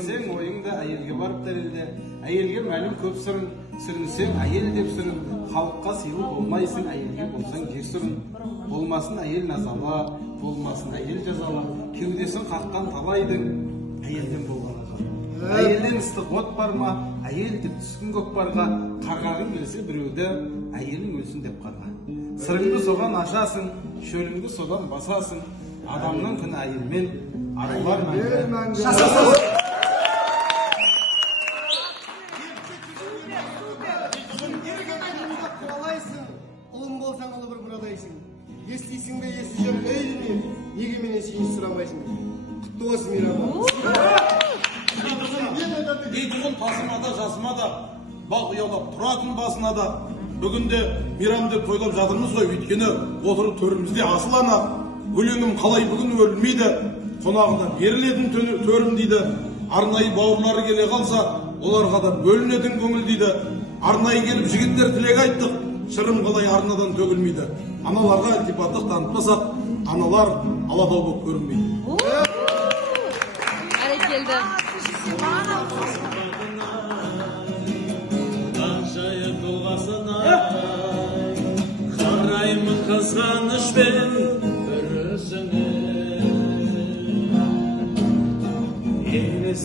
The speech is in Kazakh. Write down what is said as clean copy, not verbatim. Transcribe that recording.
Сенсең ойыңда әйелге барып дәлелде. Әйелге мәлім көп сырын, сүрінсең әйел деп сүрін. Халыққа сыйлы болмайсың, әйелге болсаң жер сүрін. Болмасын әйел назала, болмасын әйел жазала. Кеудесін қаққан талайдың, әйелден болған ажал. Әйелден ыстық от бар ма, әйел деп түскен көкпарға. Қарғағың келсе біреуді, әйелің өлсін деп қарға. Сырыңды соған ашасың, шөліңді содан басасың. Адамның күні әйелмен, арулар мәңгі. Ұлың болсаң ұлы бір бұрадайсың. Естисің бе, естисің әйеліне, неге менен сүйініш сұрамайсың? Құтты болсын мейрамы. Дейтұғын тасыма да, жасыма да, бақ ұялап тұратын басына да. Бүгінде мейрам деп тойлап жатырмыз ғой, өйткені отырып төрімізде асыл ана. Өлеңім қалай бүгін өлмейді, қонағына берілетін төрім дейді. Арнайы бауырлары келе қалса, оларға да бөлінетін көңіл дейді. Арнайы келіп жігіттер тілек айттық, шырым қалай арнадан төгілмейді. Аналарға ілтипаттық танытпасақ, аналар аладау болып көрінмейді. Әрекелді. Жайы тұлғасына қараймын қызғанышпен.